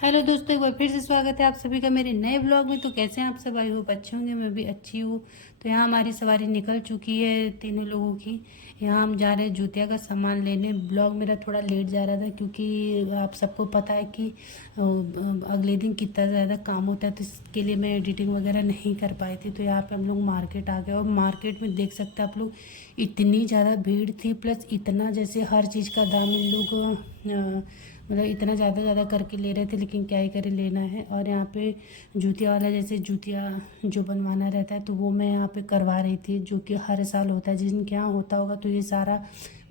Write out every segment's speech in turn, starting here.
Hello दोस्तों, एक बार फिर से स्वागत है आप सभी का मेरे नए ब्लॉग में। तो कैसे हैं आप सब? आई होप अच्छे होंगे, मैं भी अच्छी हूँ। तो यहाँ हमारी सवारी निकल चुकी है तीनों लोगों की। यहाँ हम जा रहे हैं जूतिया का सामान लेने। ब्लॉग मेरा थोड़ा लेट जा रहा था क्योंकि आप सबको पता है कि अगले दिन कितना ज़्यादा काम होता है, तो इसके लिए मैं एडिटिंग वगैरह नहीं कर पाई थी। तो यहाँ पर हम लोग मार्केट आ गए और मार्केट में देख सकते हैं आप लोग, इतनी ज़्यादा भीड़ थी, प्लस इतना जैसे हर चीज़ का दाम इन लोग मतलब इतना ज़्यादा करके ले रहे थे, लेकिन क्या ही करें, लेना है। और यहाँ पे जूतिया वाला जैसे जूतिया जो बनवाना रहता है तो वो मैं यहाँ पे करवा रही थी, जो कि हर साल होता है। जिनके यहाँ होता होगा तो ये सारा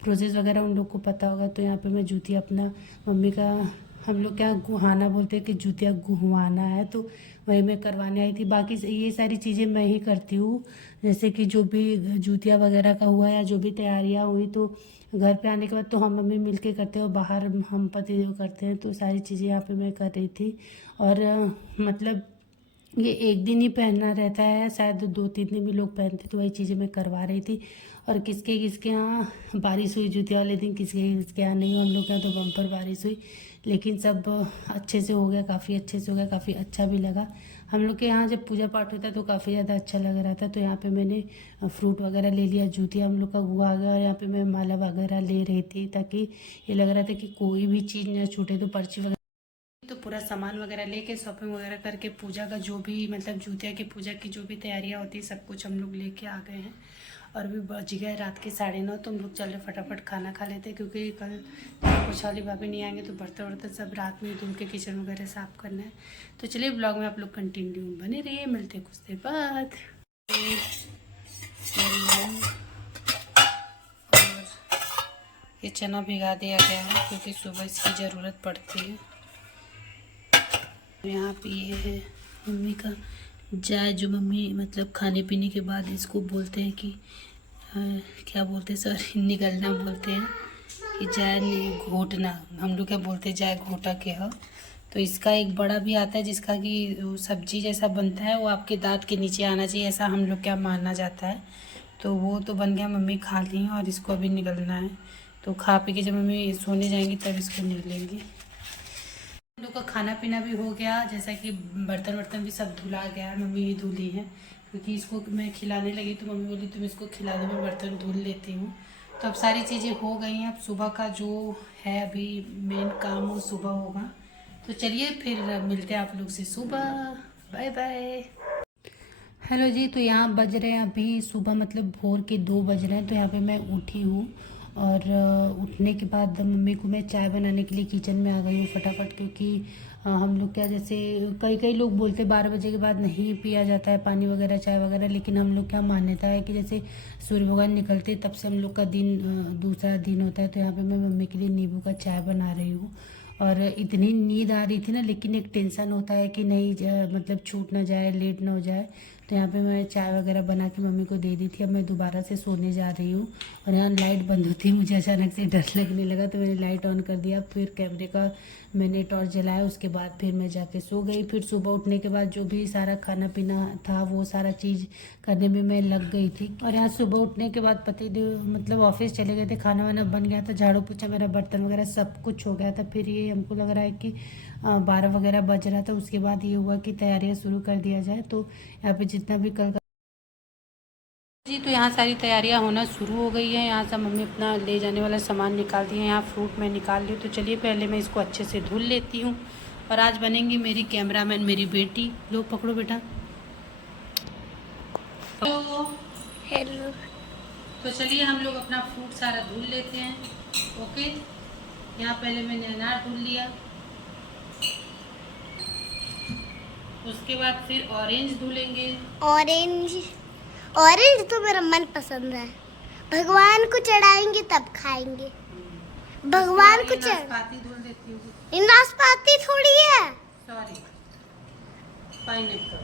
प्रोसेस वगैरह उन लोग को पता होगा। तो यहाँ पे मैं जूतिया अपना मम्मी का, हम लोग क्या गुहाना बोलते हैं कि जूतिया गुहवाना है, तो वही मैं करवाने आई थी। बाकी ये सारी चीज़ें मैं ही करती हूँ, जैसे कि जो भी जूतिया वगैरह का हुआ या जो भी तैयारियाँ हुई तो घर पे आने के बाद तो हम मम्मी मिलके करते हैं और बाहर हम पति देव करते हैं। तो सारी चीज़ें यहाँ पे मैं कर रही थी। और मतलब ये एक दिन ही पहनना रहता है, शायद 2-3 दिन भी लोग पहनते, तो वही चीज़ें मैं करवा रही थी। और किसके किसके यहाँ बारिश हुई जूतिया वाले दिन, किसके किसके यहाँ नहीं। हम लोग के यहाँ तो बम्पर बारिश हुई, लेकिन सब अच्छे से हो गया, काफ़ी अच्छे से हो गया, काफ़ी अच्छा भी लगा। हम लोग के यहाँ जब पूजा पाठ होता है तो काफ़ी ज़्यादा अच्छा लग रहा था। तो यहाँ पे मैंने फ्रूट वगैरह ले लिया, जूतिया हम लोग का हुआ आ गया। और यहाँ पे मैं माला वगैरह ले रही थी, ताकि ये लग रहा था कि कोई भी चीज़ ना छूटे। तो पर्ची वगैरह, तो पूरा सामान वगैरह लेके शॉपिंग वगैरह करके पूजा का जो भी मतलब जूतिया की पूजा की जो भी तैयारियां होती है सब कुछ हम लोग लेके आ गए हैं। और भी बज गए रात के 9:30। तो हम लोग चल रहे फटाफट खाना खा लेते, क्योंकि कल कुछ वाली भाभी नहीं आएंगे तो बर्तन वर्तन सब रात में धुल के किचन वगैरह साफ़ करना है। तो चलिए ब्लॉग में आप लोग कंटिन्यू बने रहिए, मिलते हैं कुछ देर बाद। और ये चना भिगा दिया गया है क्योंकि सुबह इसकी ज़रूरत पड़ती है। यहाँ पे ये है मम्मी का चाय, जो मम्मी मतलब खाने पीने के बाद इसको बोलते हैं कि क्या बोलते हैं सर, निगलना बोलते हैं कि चाय घोटना। हम लोग क्या बोलते हैं, चाय घोटा के हो। तो इसका एक बड़ा भी आता है जिसका कि सब्जी जैसा बनता है, वो आपके दांत के नीचे आना चाहिए, ऐसा हम लोग क्या माना जाता है। तो वो तो बन गया, मम्मी खा ली हैं और इसको अभी निगलना है। तो खा पी के जब मम्मी सोने जाएंगी तब इसको निगलेंगे। हम लोग का खाना पीना भी हो गया, जैसा कि बर्तन वर्तन भी सब धुला गया, मम्मी ही धुली है। क्योंकि इसको मैं खिलाने लगी तो मम्मी बोली तुम इसको खिला दो, मैं बर्तन धुल लेती हूँ। तो अब सारी चीज़ें हो गई हैं। अब सुबह का जो है अभी मेन काम वो सुबह होगा। तो चलिए फिर मिलते हैं आप लोग से सुबह। Bye bye. हेलो जी, तो यहाँ बज रहे हैं अभी सुबह, मतलब भोर के 2 बज रहे हैं। तो यहाँ पे मैं उठी हूँ और उठने के बाद मम्मी को मैं चाय बनाने के लिए किचन में आ गई हूँ फटाफट। क्योंकि हम लोग क्या, जैसे कई लोग बोलते 12 बजे के बाद नहीं पिया जाता है पानी वगैरह, चाय वगैरह, लेकिन हम लोग क्या मान्यता है कि जैसे सूर्य भगवान निकलते तब से हम लोग का दिन दूसरा दिन होता है। तो यहाँ पर मैं मम्मी के लिए नींबू का चाय बना रही हूँ। और इतनी नींद आ रही थी ना, लेकिन एक टेंशन होता है कि नहीं मतलब छूट ना जाए, लेट ना हो जाए। तो यहाँ पे मैं चाय वगैरह बना के मम्मी को दे दी थी। अब मैं दोबारा से सोने जा रही हूँ। और यहाँ लाइट बंद होती, मुझे अचानक से डर लगने लगा तो मैंने लाइट ऑन कर दिया। फिर कैमरे का मैंने टॉर्च जलाया, उसके बाद फिर मैं जाके सो गई। फिर सुबह उठने के बाद जो भी सारा खाना पीना था वो सारा चीज़ करने में मैं लग गई थी। और यहाँ सुबह उठने के बाद पति देव मतलब ऑफिस चले गए थे, खाना वाना बन गया था, झाड़ू पोछा मेरा, बर्तन वगैरह सब कुछ हो गया था। फिर ये हमको लग रहा है कि 12 वगैरह बज रहा था। उसके बाद ये हुआ कि तैयारियाँ शुरू कर दिया जाए। तो यहाँ पे जितना भी कल जी, तो यहाँ सारी तैयारियाँ होना शुरू हो गई हैं। यहाँ सब मम्मी अपना ले जाने वाला सामान निकाल दिए हैं। यहाँ फ्रूट मैं निकाल ली हूँ। तो चलिए पहले मैं इसको अच्छे से धुल लेती हूँ। और आज बनेंगी मेरी कैमरामैन मेरी बेटी। लो पकड़ो बेटा। Hello hello. तो चलिए हम लोग अपना फ्रूट सारा धुल लेते हैं। ओके, यहाँ पहले मैंने अनार धुल लिया, उसके बाद फिर ऑरेंज धुलेंगे। ऑरेंज, ऑरेंज तो मेरा मन पसंद है। भगवान को चढ़ाएंगे तब खाएंगे। भगवान को चढ़ नाशपाती धुल देती हूँ। ये नाशपाती थोड़ी है। Sorry, pineapple.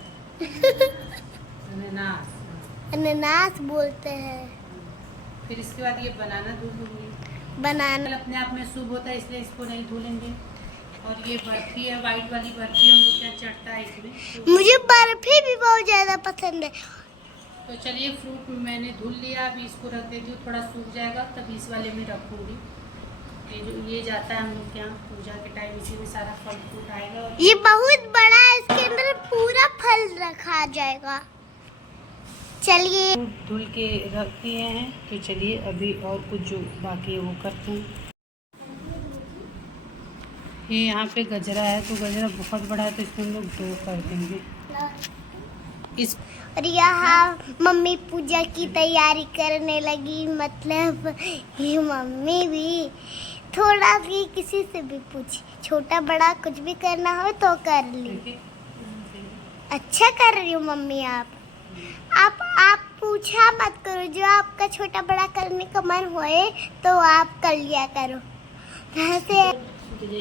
अनानास। अनानास बोलते हैं। फिर इसके बाद ये बनाना धुल लूँगी। बनाना अपने आप में शुभ होता है, इसलिए इसको नहीं धुलेंगे। और ये बर्फी है, वाइट वाली बर्फी, हम लोग क्या चढ़ता है इसमें। तो मुझे बर्फी भी बहुत ज्यादा पसंद है। तो चलिए फ्रूट मैंने धुल लिया, अभी इसको रख देती हूँ, थोड़ा सूख जाएगा तब इस वाले में रखूँगी। ये जाता है हम लोग के यहाँ पूजा के टाइम, इसी में सारा फल फ्रूट आएगा। और ये बहुत बड़ा है, इसके अंदर पूरा फल रखा जाएगा। चलिए धुल के रख दिए हैं, तो चलिए अभी और कुछ जो बाकी है वो करते हैं। ये यहाँ पे गजरा है, तो गजरा बहुत बड़ा है तो इसमें हम लोग 2 कर देंगे। इस और यहाँ मम्मी पूजा की तैयारी करने लगी, मतलब ये मम्मी भी थोड़ा भी किसी से भी पूछ, छोटा बड़ा कुछ भी करना हो तो कर ली। अच्छा कर रही हो मम्मी आप पूछा मत करो, जो आपका छोटा बड़ा करने का मन होए तो आप कर लिया करो। वैसे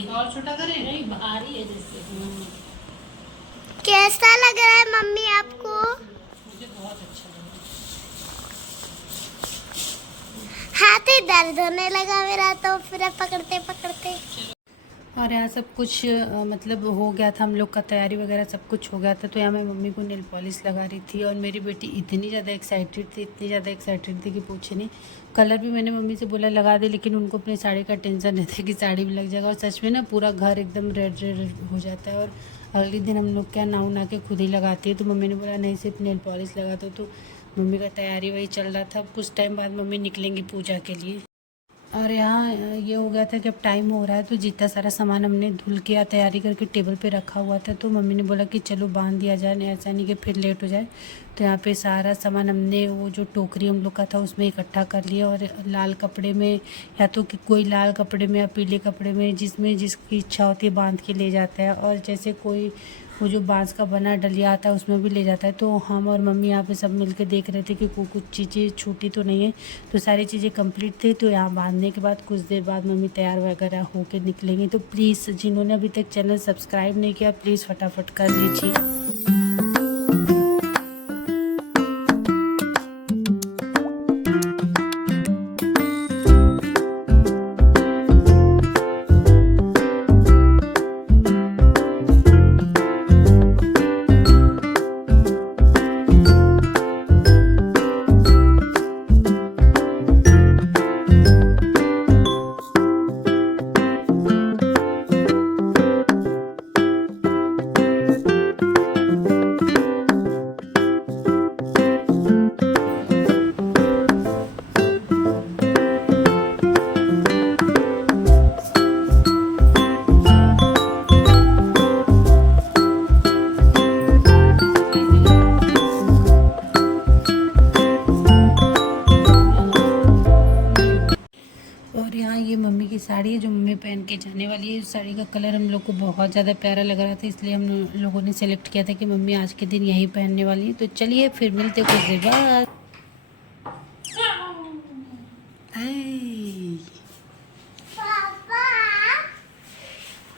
और छोटा करें, नहीं भारी है जैसे। कैसा लग रहा है मम्मी आपको? मुझे बहुत अच्छा लगा। हाथ ही दर्द होने लगा मेरा तो फिर पकड़ते पकड़ते। और यहाँ सब कुछ मतलब हो गया था, हम लोग का तैयारी वगैरह सब कुछ हो गया था। तो यहाँ मैं मम्मी को नेल पॉलिश लगा रही थी और मेरी बेटी इतनी ज़्यादा एक्साइटेड थी कि पूछे नहीं। कलर भी मैंने मम्मी से बोला लगा दे, लेकिन उनको अपनी साड़ी का टेंशन रहता है कि साड़ी भी लग जाएगा। और सच में ना पूरा घर एकदम रेड हो जाता है। और अगले दिन हम लोग क्या नहा के खुद ही लगाती है। तो मम्मी ने बोला नहीं सिर्फ नेल पॉलिश लगा दो। तो मम्मी का तैयारी वही चल रहा था। कुछ टाइम बाद मम्मी निकलेंगी पूजा के लिए। और यहाँ ये हो गया था कि अब टाइम हो रहा है, तो जितना सारा सामान हमने धुल के या तैयारी करके टेबल पे रखा हुआ था, तो मम्मी ने बोला कि चलो बांध दिया जाए, ऐसा नहीं कि फिर लेट हो जाए। तो यहाँ पे सारा सामान हमने वो जो टोकरी हम लोग का था उसमें इकट्ठा कर लिया। और लाल कपड़े में, या तो कि कोई लाल कपड़े में या पीले कपड़े में, जिसमें जिसकी इच्छा होती है बांध के ले जाता है। और जैसे कोई वो जो बांस का बना डलिया आता है उसमें भी ले जाता है। तो हम और मम्मी यहाँ पे सब मिलके देख रहे थे कि कुछ चीज़ें छूटी तो नहीं है। तो सारी चीज़ें कंप्लीट थी। तो यहाँ बांधने के बाद कुछ देर बाद मम्मी तैयार वगैरह होके निकलेंगी। तो प्लीज़ जिन्होंने अभी तक चैनल सब्सक्राइब नहीं किया प्लीज़ फटाफट कर लीजिए। मम्मी की साड़ी है जो मम्मी पहन के जाने वाली है। साड़ी का कलर हम लोग को बहुत ज़्यादा प्यारा लग रहा था, इसलिए हम लोगों ने सेलेक्ट किया था कि मम्मी आज के दिन यही पहनने वाली है। तो चलिए फिर मिलते कुछ देर बाद।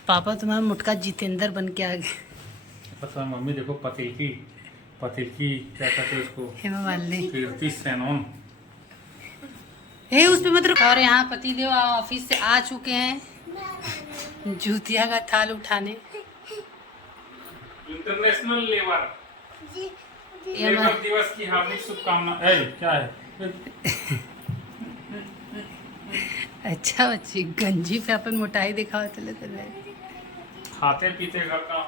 पापा तुम्हारा मुटका जितेंद्र बन के आ गए। पता मम्मी देखो पतिल की क्या कहते हैं उसको, हेमा मालिनी, कीर्ति सेनन। उस पे मत। और यहाँ पतिदेव ऑफिस से आ चुके हैं जूतिया का थाल उठाने। इंटरनेशनल लेबर दिवस की हार्दिक शुभकामनाएं। क्या है? अच्छा बच्ची, गंजी पे अपन मोटाई दिखाओ चले। खाते पीते घर का